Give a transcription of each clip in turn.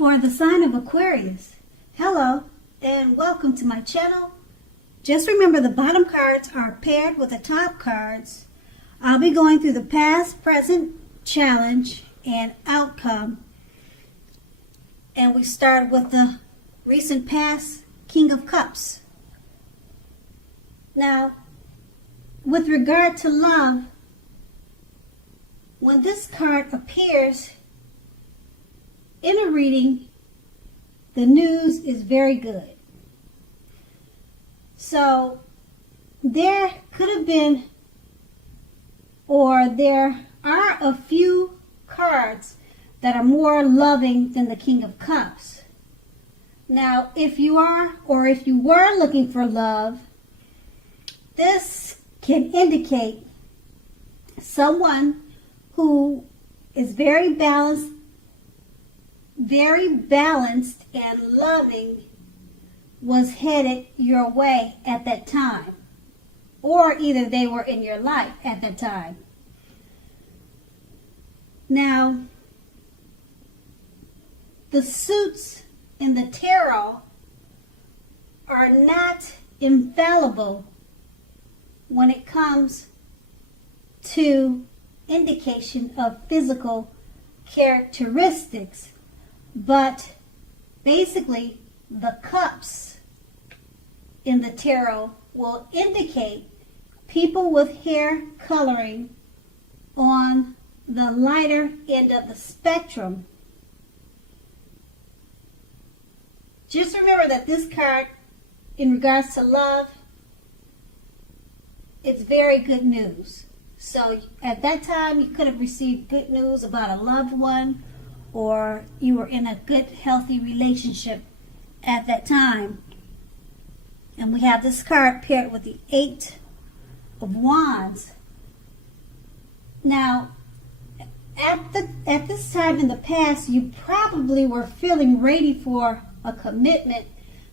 For the sign of Aquarius, hello and welcome to my channel. Just remember the bottom cards are paired with the top cards. I'll be going through the past, present, challenge, and outcome. And we start with the recent past King of Cups. Now, with regard to love, when this card appears in a reading, the news is very good. So there could have been, or there are a few cards that are more loving than the King of Cups. Now, if you are, or if you were looking for love, this can indicate someone who is very balanced and loving was headed your way at that time, or either they were in your life at that time. Now, the suits in the tarot are not infallible when it comes to indication of physical characteristics, but basically the cups in the tarot will indicate people with hair coloring on the lighter end of the spectrum. Just remember that this card, in regards to love, it's very good news. So at that time, you could have received good news about a loved one, or you were in a good, healthy relationship at that time. And we have this card paired with the 8 of Wands. Now, at this time in the past, you probably were feeling ready for a commitment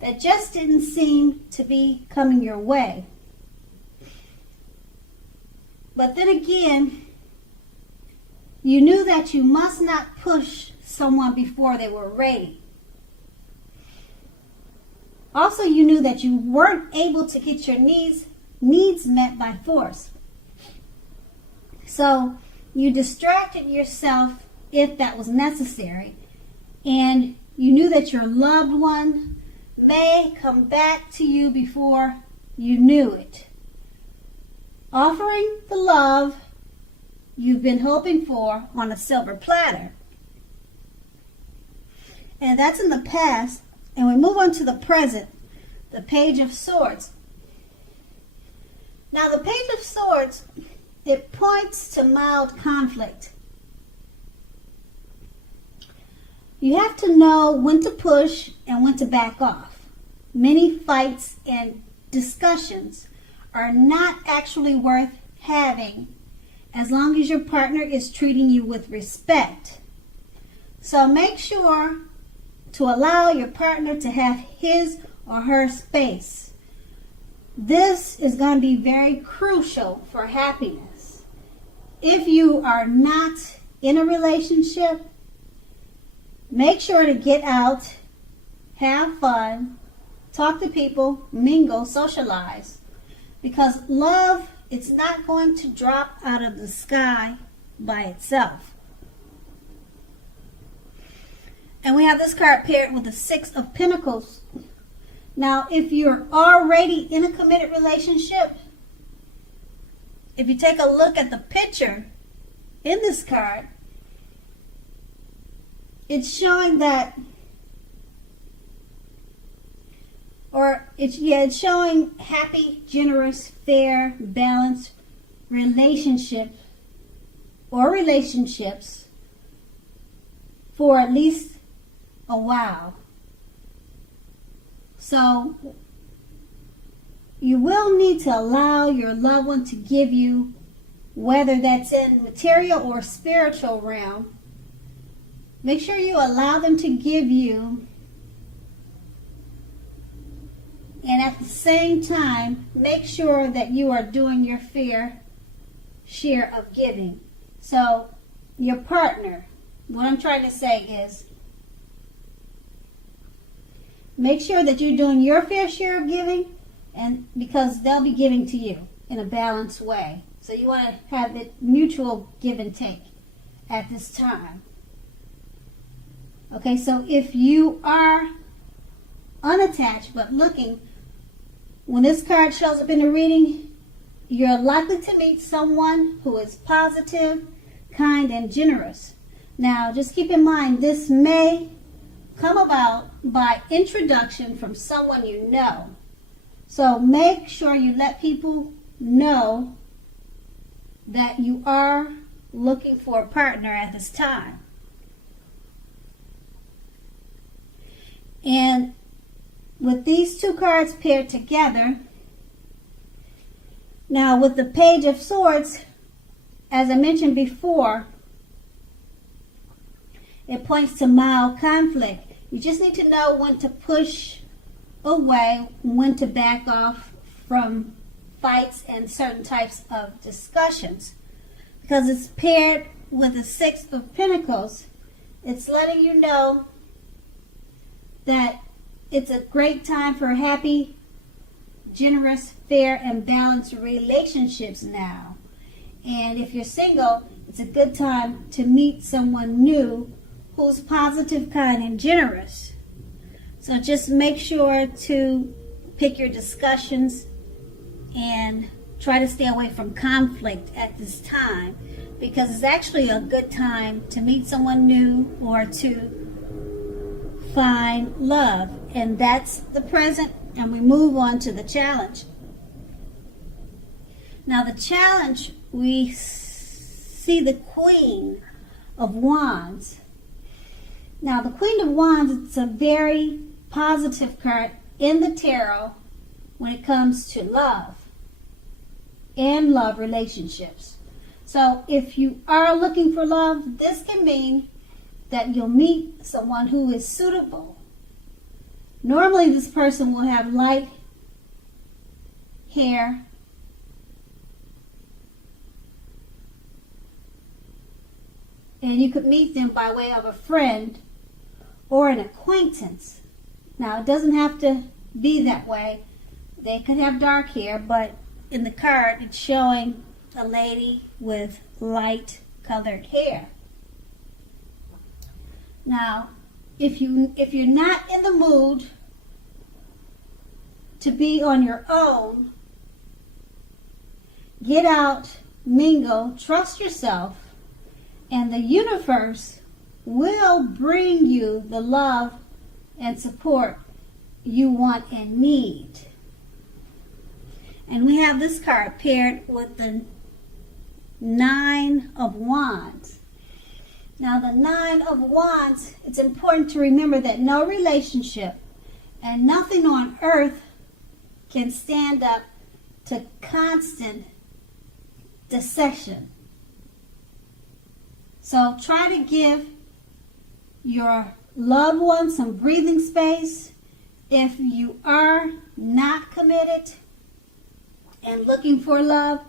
that just didn't seem to be coming your way. But then again, you knew that you must not push someone before they were ready. Also, you knew that you weren't able to get your needs met by force. So you distracted yourself if that was necessary, and you knew that your loved one may come back to you before you knew it, offering the love you've been hoping for on a silver platter. And that's in the past. And we move on to the present, the Page of Swords. Now, the Page of Swords, it points to mild conflict. You have to know when to push and when to back off. Many fights and discussions are not actually worth having as long as your partner is treating you with respect. So make sure to allow your partner to have his or her space. This is going to be very crucial for happiness. If you are not in a relationship, make sure to get out, have fun, talk to people, mingle, socialize. Because love, it's not going to drop out of the sky by itself. And we have this card paired with the 6 of Pentacles. Now, if you're already in a committed relationship, if you take a look at the picture in this card, it's showing that, it's showing happy, generous, fair, balanced relationship or relationships for at least a while. So you will need to allow your loved one to give you, whether that's in material or spiritual realm, make sure you allow them to give you, and at the same time, make sure that you are doing your fair share of giving. So your partner, what I'm trying to say is, make sure that you're doing your fair share of giving, and because they'll be giving to you in a balanced way. So you want to have it mutual give and take at this time. Okay, so if you are unattached but looking, when this card shows up in the reading, you're likely to meet someone who is positive, kind, and generous. Now, just keep in mind, this may come about by introduction from someone you know. So make sure you let people know that you are looking for a partner at this time. And with these two cards paired together, now with the Page of Swords, as I mentioned before, it points to mild conflict. You just need to know when to push away, when to back off from fights and certain types of discussions. Because it's paired with the Six of Pentacles, it's letting you know that it's a great time for happy, generous, fair, and balanced relationships now. And if you're single, it's a good time to meet someone new who's positive, kind, and generous. So just make sure to pick your discussions and try to stay away from conflict at this time, because it's actually a good time to meet someone new or to find love. And that's the present, and we move on to the challenge. Now the challenge, we see the Queen of Wands. Now the Queen of Wands, it's a very positive card in the tarot when it comes to love and love relationships. So if you are looking for love, this can mean that you'll meet someone who is suitable. Normally this person will have light hair, and you could meet them by way of a friend or an acquaintance. Now, it doesn't have to be that way. They could have dark hair, but in the card, it's showing a lady with light colored hair. Now, if you're not in the mood to be on your own, get out, mingle, trust yourself, and the universe will bring you the love and support you want and need. And we have this card paired with the Nine of Wands. Now the Nine of Wands, it's important to remember that no relationship and nothing on earth can stand up to constant deception. So try to give your loved one some breathing space. If you are not committed and looking for love,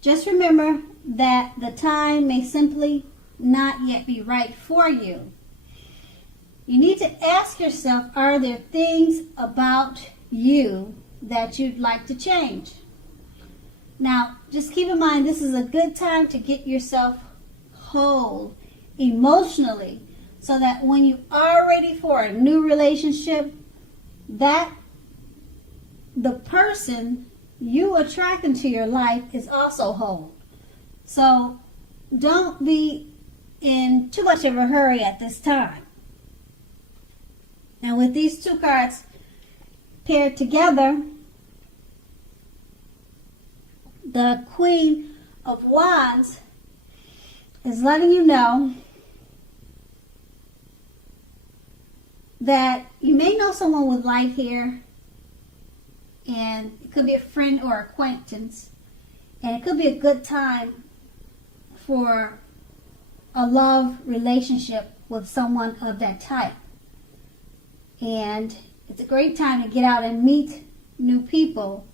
just remember that the time may simply not yet be right for you. You need to ask yourself, are there things about you that you'd like to change? Now, just keep in mind, this is a good time to get yourself whole emotionally, so that when you are ready for a new relationship, that the person you attract into your life is also whole. So don't be in too much of a hurry at this time. Now with these two cards paired together, the Queen of Wands is letting you know that you may know someone with light hair, and it could be a friend or acquaintance, and it could be a good time for a love relationship with someone of that type. And it's a great time to get out and meet new people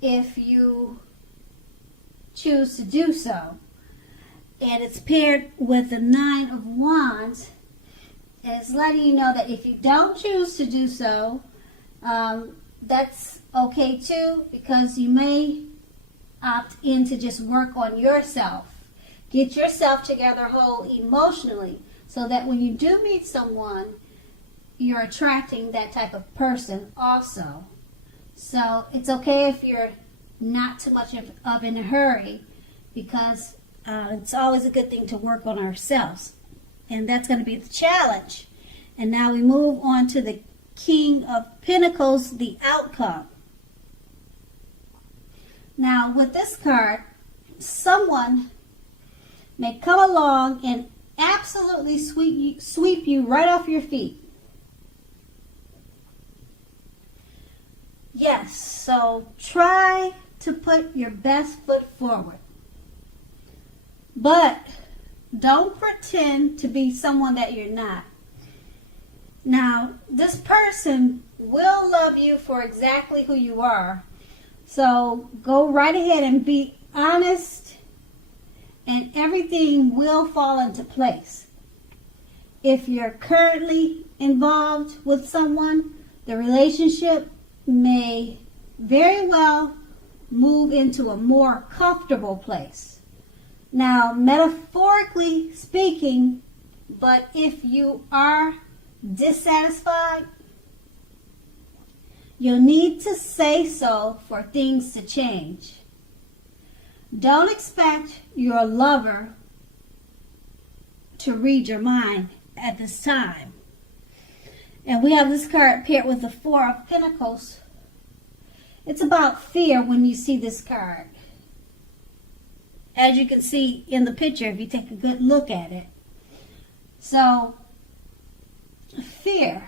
if you choose to do so. And it's paired with the Nine of Wands, And it's letting you know that if you don't choose to do so, that's okay too, because you may opt in to just work on yourself. Get yourself together whole emotionally, so that when you do meet someone, you're attracting that type of person also. So it's okay if you're not too much of in a hurry, because it's always a good thing to work on ourselves. And that's going to be the challenge. And now we move on to the King of Pentacles, the outcome. Now with this card, someone may come along and absolutely sweep you right off your feet. Yes, so try to put your best foot forward. But don't pretend to be someone that you're not. Now, this person will love you for exactly who you are. So go right ahead and be honest, and everything will fall into place. If you're currently involved with someone, the relationship may very well move into a more comfortable place. Now, metaphorically speaking, but if you are dissatisfied, you'll need to say so for things to change. Don't expect your lover to read your mind at this time. And we have this card paired with the Four of Pentacles. It's about fear when you see this card. As you can see in the picture, if you take a good look at it. So, fear.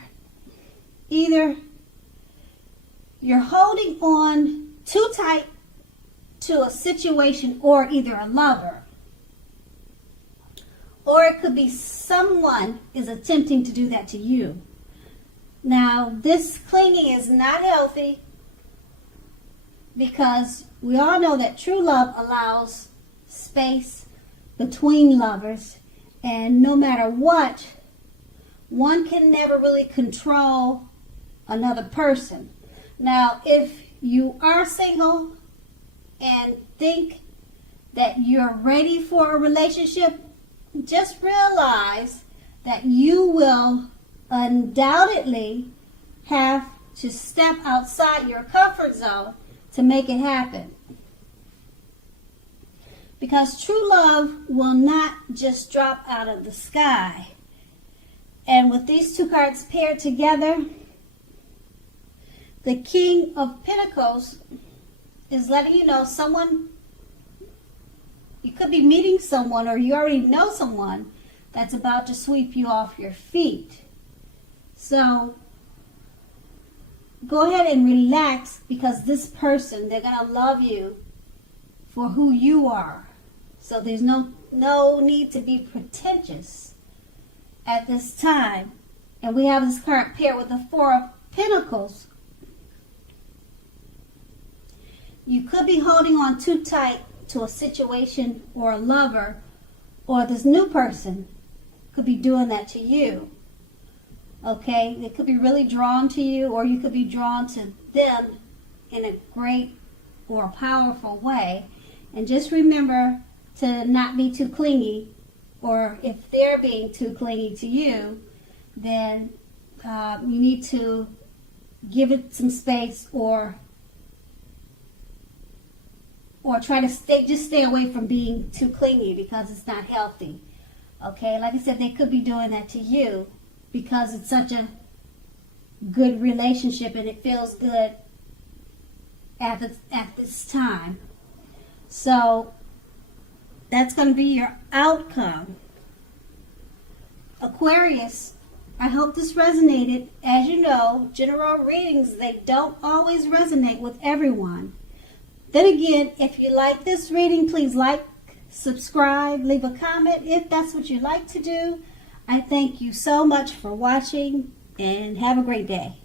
Either you're holding on too tight to a situation or either a lover, or it could be someone is attempting to do that to you. Now, this clinging is not healthy, because we all know that true love allows space between lovers, and no matter what, one can never really control another person. Now, if you are single and think that you're ready for a relationship, just realize that you will undoubtedly have to step outside your comfort zone to make it happen. Because true love will not just drop out of the sky. And with these two cards paired together, the King of Pentacles is letting you know you could be meeting someone, or you already know someone that's about to sweep you off your feet. So go ahead and relax, because this person, they're going to love you for who you are. So there's no need to be pretentious at this time. And we have this card paired with the Four of Pentacles. You could be holding on too tight to a situation or a lover, or this new person could be doing that to you. Okay, they could be really drawn to you, or you could be drawn to them in a great or powerful way. And just remember to not be too clingy, or if they're being too clingy to you, then you need to give it some space, or try to stay away from being too clingy, because it's not healthy. Okay, like I said, they could be doing that to you because it's such a good relationship and it feels good at this time. So that's going to be your outcome. Aquarius, I hope this resonated. As you know, general readings, they don't always resonate with everyone. Then again, if you like this reading, please like, subscribe, leave a comment if that's what you like to do. I thank you so much for watching, and have a great day.